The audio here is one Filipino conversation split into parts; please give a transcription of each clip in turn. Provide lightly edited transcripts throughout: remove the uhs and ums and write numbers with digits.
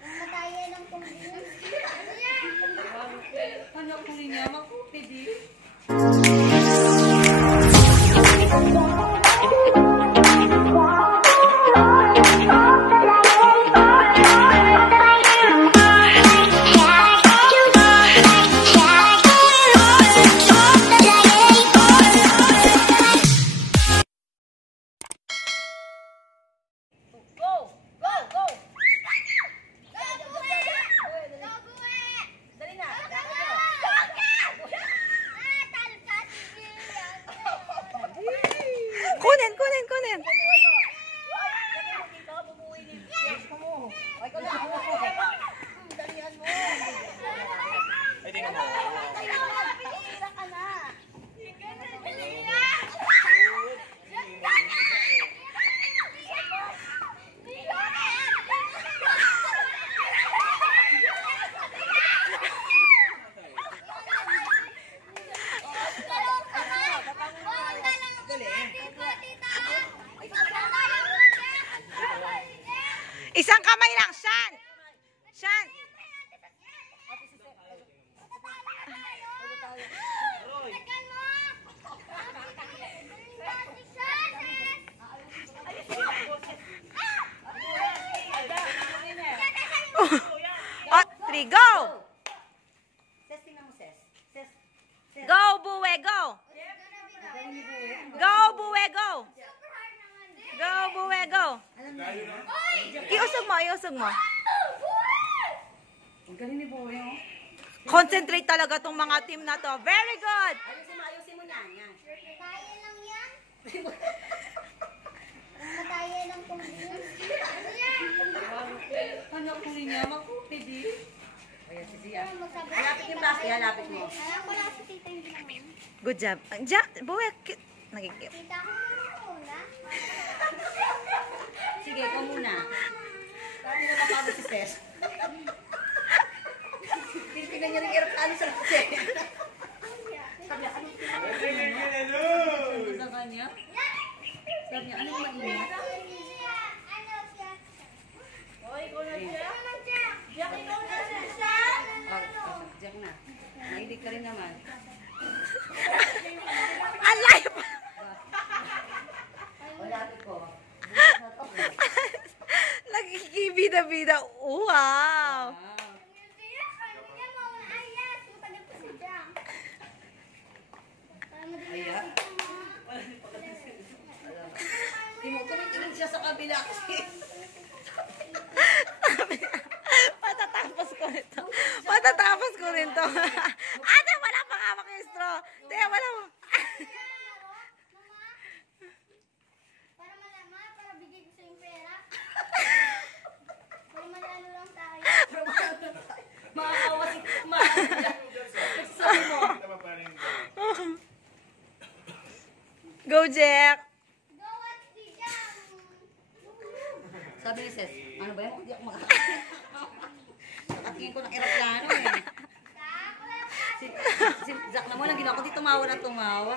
Matayan ng punggung. Ano ko niya? Makuti di. Kunin. Isang kamay lang, Shan. Shan. Oh, 3, go. Go, Buwe, go. Go, Buwe, go. Go, Buwe, go. Iusog mo. Concentrate talaga tong mga team na to. Very good. Ayusin mo yan. Matayan lang yan. Matayan ng punggung. Ano ko niya? Makuti di. Ayan, si Zia. Lapit Halapit yung plastic, halapit mo. Alam ko lang si tita hindi naman. Good job. Buwe, nagigip. Tita ko muna. Sige, ikaw muna. Paano na mapapagod si Ses? Tingnan niya rin iraptaan sa Ses. Sabi niya, anong sa kanya? Sabi niya, anong maingat? Jack na. Nailig ka rin naman. Alay pa. Wala ko. Nagkikibida-bida. Wow. Ayan. Tingin siya sa kabila kasi. Matatapos ko rin to. Ate, wala pang hawak yung straw. Te, wala mo. Para malaman, para bigay ko sa yung pera. Para manalo lang tayo. Makakawa si sabi mo. Go, Jack. Go at the jam. Sabi ni Ses, ano ba yan? Hindi ako nakatingin ko ng aeroplano eh. Si Zach naman, ang ginawa ko di tumawa na tumawa.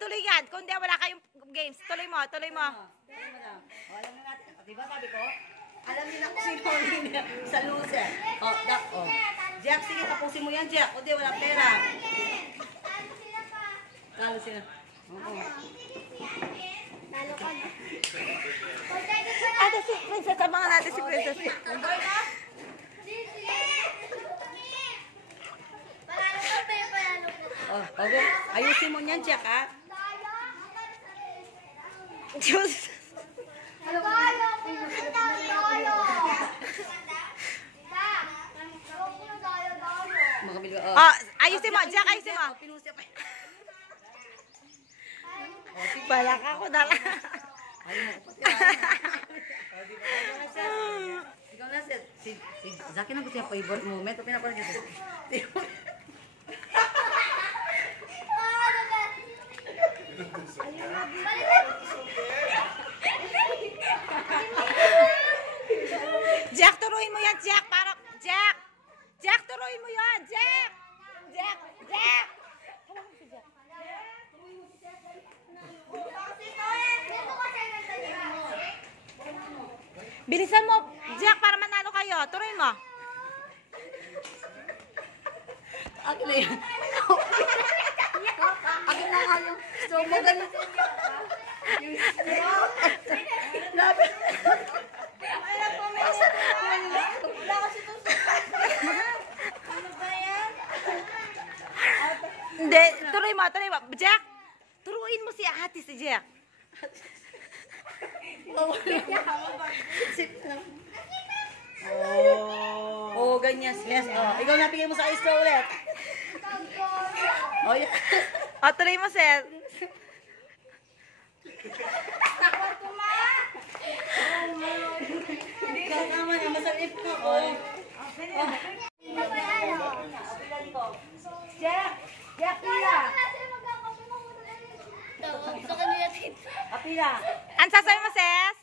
Tuloy yan. Kung di wala kayong games, tuloy mo. Alam na natin. Diba sabi ko? Alam nila kung sino ang winner sa loser. Jack, Jack, sige, tapusin mo yan, Jack. O di, wala pera. Talo sila. Oo. Talo ka na. Ate, si Princess. Abangan natin si Princess. Okay. Ayusin mo niyan, Jack, ha? Diyos. Makabili ka. Ayusin mo. Jack, ayusin mo. Pinusya pa. Balak ako na lang. Ayaw mo ko pati. Ikaw na, Seth. Si Zaki na gusto yung favorite moment. O pinapanood niya, Seth. Jack, turuin mo yan, Jack. Jack, turuin mo yan, Jack. Bilisan mo, Jack, para manalo kayo. Tuloy mo. Akin na yan. Akin na nga yung straw mo. Ganun. Labi. Wala kasi ito. Ano ba yan? Hindi, tuloy mo. Jack, turuin mo si ate, si Jack. Sit lang. Oh, ganyan. Yes. Oh, ikaw na pigay mo sa straw ulit. Oh, yeah. O, tuloy mo, Seth. Hindi ka naman. Masarap ko. Oh. Jack! Jack, pila! Apila! Ano sasabihin mo, Seth?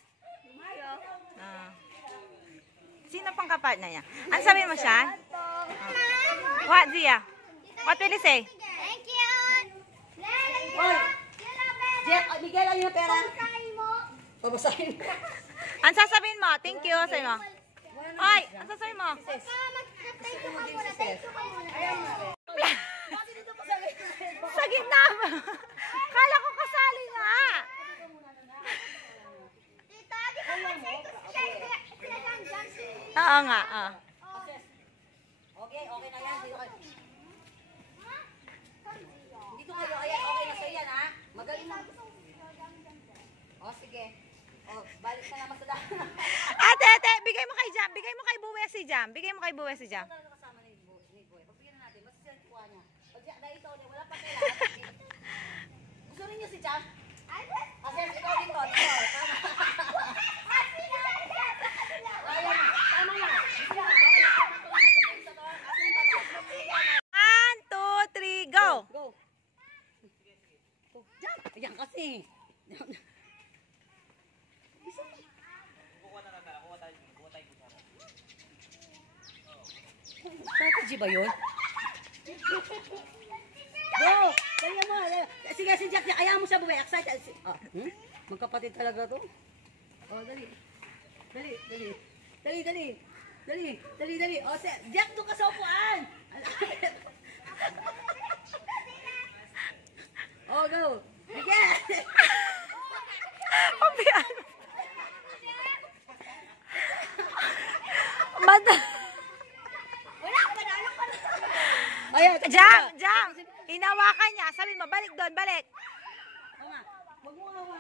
Ah. Sino pang kapartner niya? Ano sabihin mo siya? What, Zia? What will you say? Thank you. Oy! Jack, bigyan lang yung pera. Babasahin mo. Ano sasabihin mo? Thank you. Sabihin mo. Oy, ano sasabihin mo? Thank you ka muna. Thank you ka muna. Sa gitna ba? Kala ko kasali nga. Tita, di ba Oo nga. Ah. Okay, okay na yan. Dito kayo. Ayan, okay na sa'yo yan, ha? Magaling na. O, sige. O, balik na naman sa daan. Ate, bigay mo kay Jam. Bigay mo kay Buwe si Jam. Bigay mo kay Buwe si Jam. Ano kasama ni Boy? Pagbigyan na natin. Basta siya kuha niya. O, Jack, dahil ito, wala pa kailangan. Gusto rin niyo si Jack? Kasi ikaw din to. Tama na. One, two, three, go! Go. Jack, ayan kasi. Strategy ba yun? Go! Kaya mo. Sige, si Jack, ayaw mo siya buwi. Excited. Magkapatid talaga to. Oh, dali. Dali. Oh, Jack, doon ka sa upuan. Oh, go. Bigyan. Pabiyan. Mad... Ayan. Jam! Hinawakan niya. Sabi mo, balik doon, balik. Oo nga. Huwag mo hawa.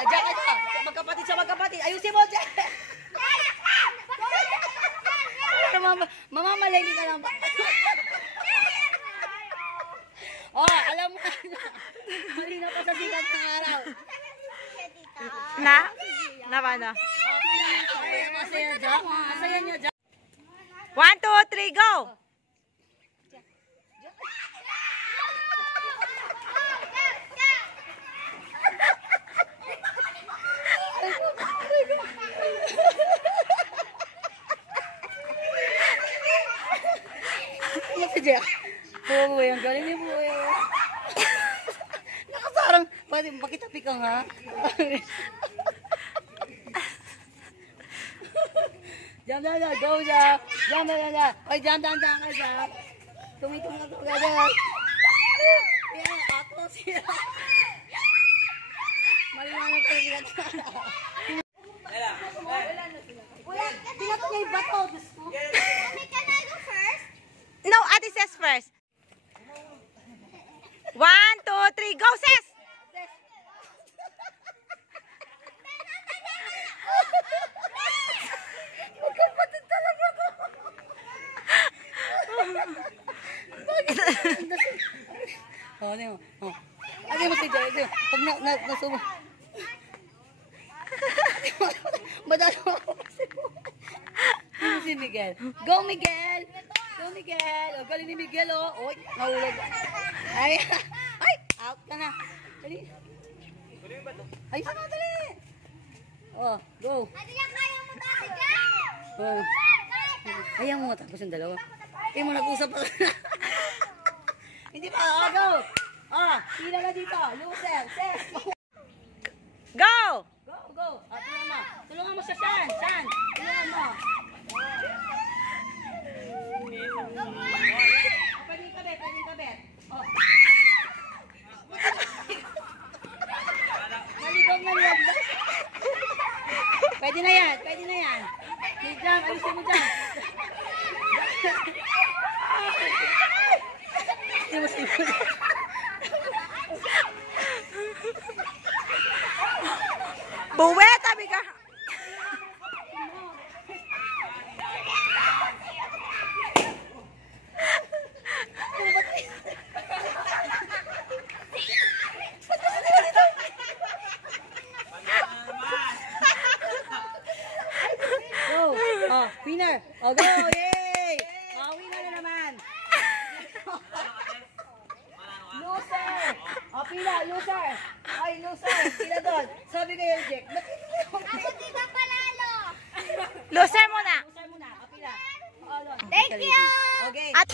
Jack, magkapatid sa magkapatid. Ayusin mo, Jack. Mamamalengke ka lang ba? Oh, alam mo na. Mali na pa sa sikat ng araw. Na paano? Masaya, Jack. Masaya niya, Jack. 1, 2, 3, go! Ano si Jack? Buhay, ang galing ni Buhay. Nakasarang. Pakitapi ka nga. Jam, go, Jack. Jam. Oy, jam, ka, Jack. Tumitung ka Jack. Yan, ako siya. Maliwanag ka rin. Wala, tinato niya yung bato. Diyos ko. Can I go first? No, Ate says first. 1, 2, 3, go, sis! Magkapatid talaga to. Oh, ano yun? Oh. Ano mo si Jack? Pag nasubo. Madalo ako kasi po. Ano si Miguel? Go, Miguel! Go, Miguel! O, galing ni Miguel, oh. Oy, nahulog. Ay, out ka na. Dali. Ay, sana, dali. Oh, go. Ate, kaya mo ba si Jack? Oh. Ayaw mo matapos yung dalawa. Hindi mo nag-usap pa. Hindi pa, oh, go! Oh, pila na dito. Loser, set. Go! Go, go. Oh, tulungan mo. Tulungan mo siya, Shan. Shan, tulungan mo. Oh, pwedeng kabit, pwedeng kabit. Oh. Maligog na liyog. Pwede na yan, pwede na yan. May jump, ayusin mo dyan. Sipon. Buwet, sabi ka. Go. Oh, winner. Oh, go. Yay! Oh, winner na naman. Loser. Oh, pila. Loser. Ay, loser. Pila doon. Sabi kayo, Jack. Ako dito palalo. Loser muna. Loser muna. Oh, pila. Oh, doon. Thank you. Okay. At